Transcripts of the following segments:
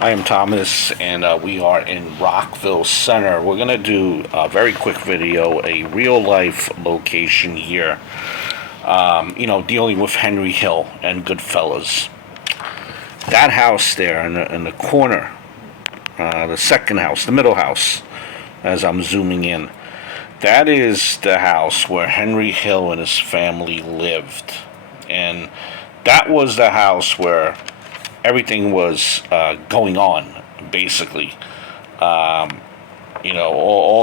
I am Thomas, and we are in Rockville Center. We're going to do a very quick video, a real life location here, dealing with Henry Hill and Goodfellas. That house there in the corner, the second house, the middle house, as I'm zooming in, that is the house where Henry Hill and his family lived. And that was the house where everything was going on, basically. All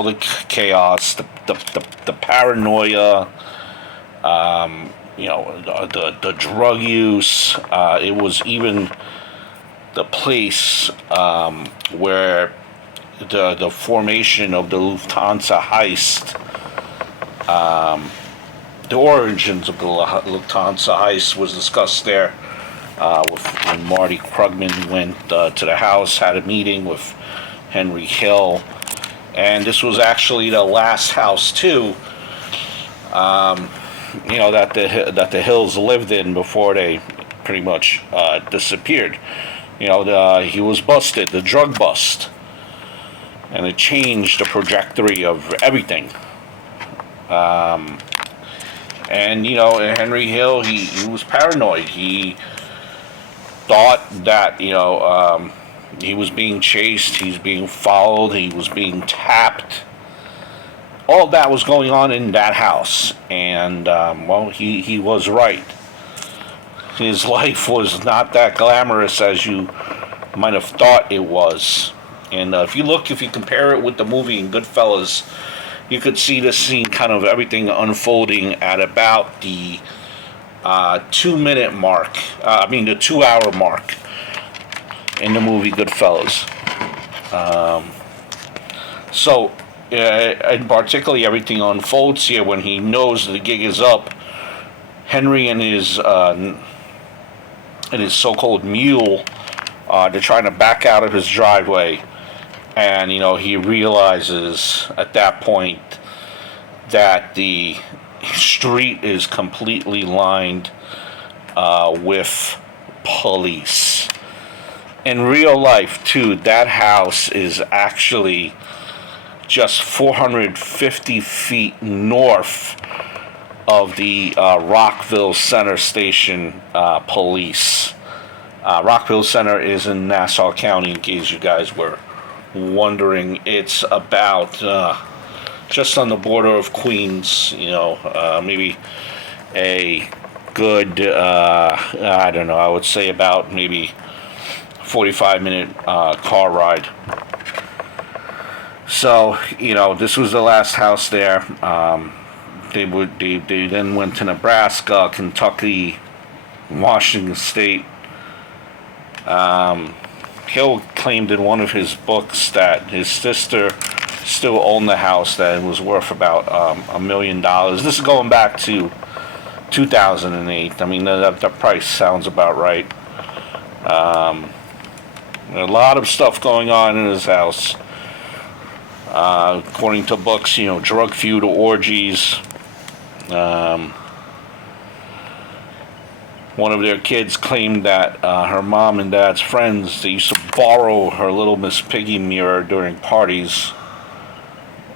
the chaos, the paranoia, the drug use. It was even the place where the formation of the Lufthansa heist, the origins of the Lufthansa heist was discussed there. When Marty Krugman went to the house, had a meeting with Henry Hill, and this was actually the last house too, that the Hills lived in before they pretty much disappeared. He was busted, the drug bust, and it changed the trajectory of everything. Henry Hill, he was paranoid. He thought that he was being chased, he's being followed, he was being tapped. All that was going on in that house, and he was right. His life was not that glamorous as you might have thought it was. And if you compare it with the movie in Goodfellas, you could see the scene, kind of everything unfolding at about the 2-minute mark. The 2-hour mark in the movie Goodfellas. And particularly everything unfolds here when he knows the gig is up. Henry and his so-called mule, they're trying to back out of his driveway, and he realizes at that point that the street is completely lined with police. In real life, too, that house is actually just 450 feet north of the Rockville Center Station police. Rockville Center is in Nassau County, in case you guys were wondering. It's about just on the border of Queens, maybe a good, I would say about maybe 45-minute car ride. So, this was the last house there. They then went to Nebraska, Kentucky, Washington State. Hill claimed in one of his books that his sister still owned the house, that it was worth about $1 million. This is going back to 2008. The price sounds about right. A lot of stuff going on in his house. According to books, drug feud orgies. One of their kids claimed that her mom and dad's friends, they used to borrow her little Miss Piggy mirror during parties,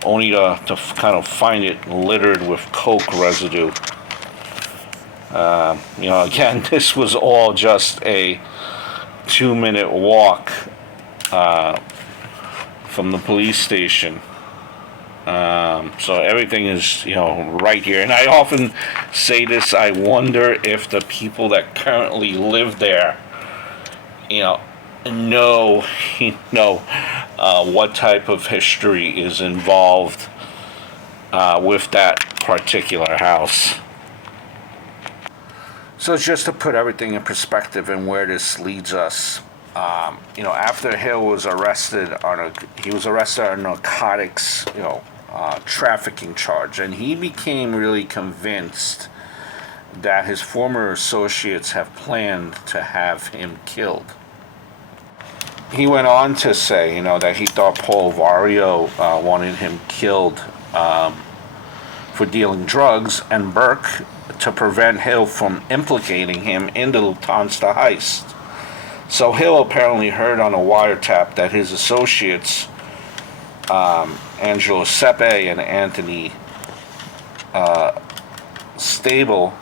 only to kind of find it littered with coke residue. Again, this was all just a 2-minute walk from the police station. So everything is, right here. And I often say this, I wonder if the people that currently live there, know what type of history is involved with that particular house. So just to put everything in perspective and where this leads us, after Hill was arrested on a narcotics, trafficking charge, and he became really convinced that his former associates have planned to have him killed. He went on to say, that he thought Paul Vario wanted him killed for dealing drugs, and Burke to prevent Hill from implicating him in the Lufthansa heist. So Hill apparently heard on a wiretap that his associates, Angelo Sepe and Anthony Stable,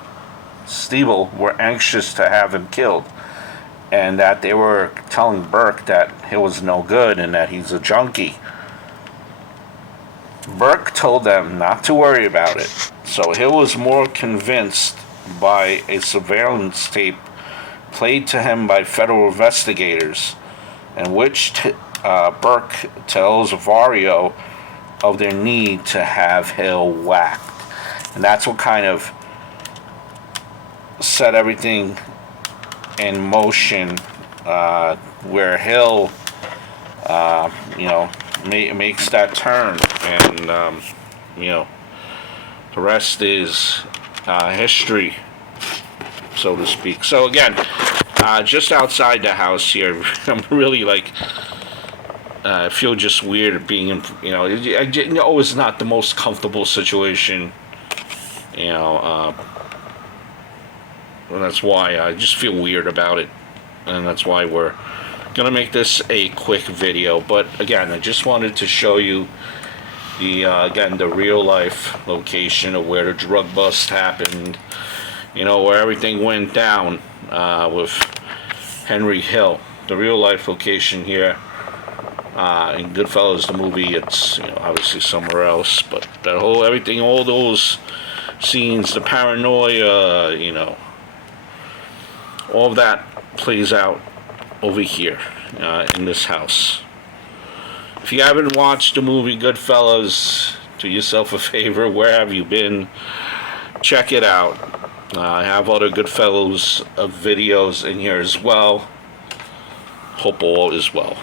were anxious to have him killed, and that they were telling Burke that Hill was no good and that he's a junkie. Burke told them not to worry about it, so Hill was more convinced by a surveillance tape played to him by federal investigators, in which Burke tells Vario of their need to have Hill whacked. And that's what kind of set everything in motion, where Hill, makes that turn. And, the rest is history, so to speak. So again, just outside the house here, I'm really like, I feel just weird being in, it's not the most comfortable situation, and that's why I just feel weird about it, and that's why we're gonna make this a quick video. But again, I just wanted to show you the real life location of where the drug bust happened, where everything went down with Henry Hill. The real life location here in Goodfellas, the movie. It's obviously somewhere else, but that whole everything, all those scenes, the paranoia, all of that plays out over here in this house. If you haven't watched the movie Goodfellas, do yourself a favor. Where have you been? Check it out. I have other Goodfellas videos in here as well. Hope all is well.